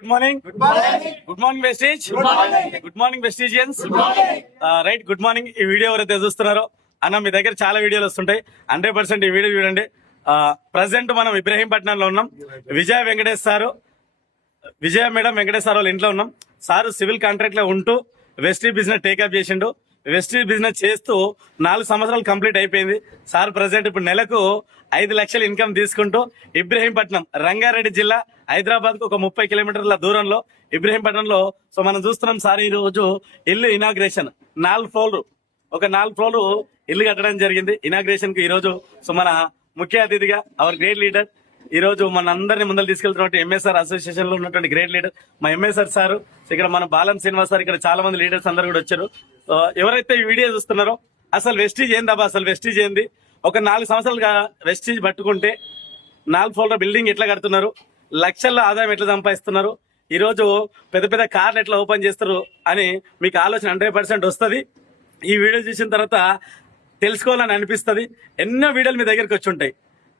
Good morning. Good morning. Good morning, Vestige. Good morning. Good morning, Vestigians. Good morning. Right. Good morning. ఈ video ఎవరైతే చూస్తున్నారో అన్న మీ దగ్గర చాలా వీడియోలు వస్తుంటాయి. 100% ఈ వీడియో చూడండి. ప్రజెంట్ మనం ఇబ్రహీంపట్నంలో ఉన్నాం. విజయ వెంకటేష్ సారు, విజయ మేడం వెంకటేష్ సార్ వాళ్ళ ఇంట్లో ఉన్నాం. సారు సివిల్ కాంట్రాక్ట్ లో ఉంటూ వెస్టీ బిజినెస్ టేకప్ చేసిండు. వెస్టీ బిజినెస్ చేస్తూ 4 సంవత్సరాలు కంప్లీట్ అయిపోయింది. సార్ ప్రజెంట్ ఇప్పుడు నెలకు 5 లక్షల ఇన్కమ్ తీసుకుంటూ ఇబ్రహీంపట్నం, రంగారెడ్డి జిల్లా, హైదరాబాద్ కు ఒక 30 కిలోమీటర్ల దూరంలో ఇబ్రహీంపట్నంలో. సో మనం చూస్తున్నాం సార్ ఈ రోజు ఇల్లు ఇనాగ్రేషన్ 4 ఫ్లోర్లు, ఒక 4 ఫ్లోర్లు ఇల్లు కట్టడం జరిగింది ఇనాగ్రేషన్ కు ఈ రోజు. సో మన ముఖ్య అతిథిగా అవర్ గ్రేట్ లీడర్ ఈ రోజు మన అందరినీ ముందరు తీసుకెళ్తున్నటువంటి ఎంఎస్ఆర్ అసోసియేషన్ లో ఉన్నటువంటి గ్రేట్ లీడర్ మా ఎంఎస్ఆర్ సార్. ఇక్కడ మన బాలం శ్రీనివాస్ సార్, ఇక్కడ చాలా మంది లీడర్స్ అందరు కూడా వచ్చారు. ఎవరైతే ఈ వీడియో చూస్తున్నారో అసలు వెస్టీజ్ ఏందబ్బా, అసలు వెస్టీజ్ ఏంది, ఒక 4 సంవత్సరాలుగా వెస్టీజ్ పట్టుకుంటే 4 ఫ్లోర్ల బిల్డింగ్ ఎట్లా కడుతున్నారు, లక్షల్లో ఆదాయం ఎట్లా సంపాదిస్తున్నారు, ఈ రోజు పెద్ద పెద్ద కార్లు ఎట్లా ఓపెన్ చేస్తారు అని మీకు ఆలోచన 100% వస్తుంది. ఈ వీడియో చూసిన తర్వాత తెలుసుకోవాలని అనిపిస్తుంది. ఎన్నో వీడియోలు మీ దగ్గరికి వచ్చి ఉంటాయి.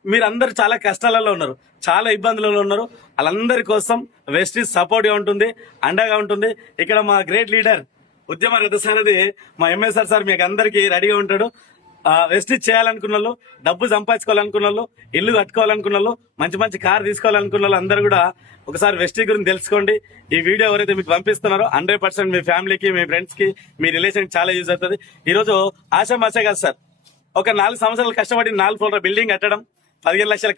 మీరు అందరు చాలా కష్టాలలో ఉన్నారు, చాలా ఇబ్బందులలో ఉన్నారు. వాళ్ళందరి కోసం వెస్టీజ్ సపోర్ట్ గా ఉంటుంది, అండగా ఉంటుంది. ఇక్కడ మా గ్రేట్ లీడర్ ఉద్యమ రథసారథి మా ఎంఎస్ఆర్ సార్ మీకు అందరికి రెడీగా ఉంటాడు. వెస్టీజ్ చేయాలనుకున్న వాళ్ళు, డబ్బు సంపాదించుకోవాలనుకున్న వాళ్ళు, ఇల్లు కట్టుకోవాలనుకున్న వాళ్ళు, మంచి మంచి కార్ తీసుకోవాలనుకున్న వాళ్ళు అందరూ కూడా ఒకసారి వెస్టీజ్ గురించి తెలుసుకోండి. ఈ వీడియో ఎవరైతే మీకు పంపిస్తున్నారో 100% మీ ఫ్యామిలీకి, మీ ఫ్రెండ్స్ కి, మీ రిలేషన్ చాలా యూజ్ అవుతుంది. ఈ రోజు ఆశామాషే కాదు సార్, ఒక 4 సంవత్సరాలు కష్టపడి 4 ఫ్లోర్ల బిల్డింగ్ కట్టడం, 15 లక్షల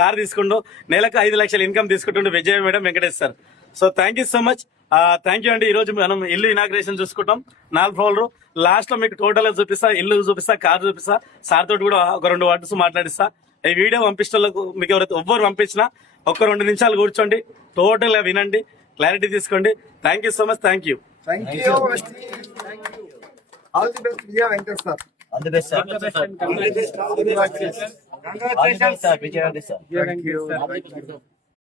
కార్ తీసుకుంటూ నెలకు 5 లక్షల ఇన్కమ్ తీసుకుంటుండే Vijaya madam Venkatesh sir. So thank you so much. Thank you అండి. ఈ రోజు మనం ఇల్లు ఇనాగ్రేషన్ చూసుకుంటాం, 4 ఫ్లోర్లు. లాస్ట్ లో మీకు టోటల్ గా చూపిస్తా, ఇల్లు చూపిస్తా, కార్ చూపిస్తా, సార్ తోటి కూడా ఒక 2 వర్డ్స్ మాట్లాడిస్తా. ఈ వీడియో పంపించడానికి మీకు ఎవరైతే ఎవ్వరు పంపించినా ఒక 2 నిమిషాలు కూర్చోండి, టోటల్ గా వినండి, క్లారిటీ తీసుకోండి. Thank you so much. Thank you. All the best, Vijay Venkatesh sir. All the best, sir. Congratulations. All the best, sir. Vijay Venkatesh, sir. Thank you.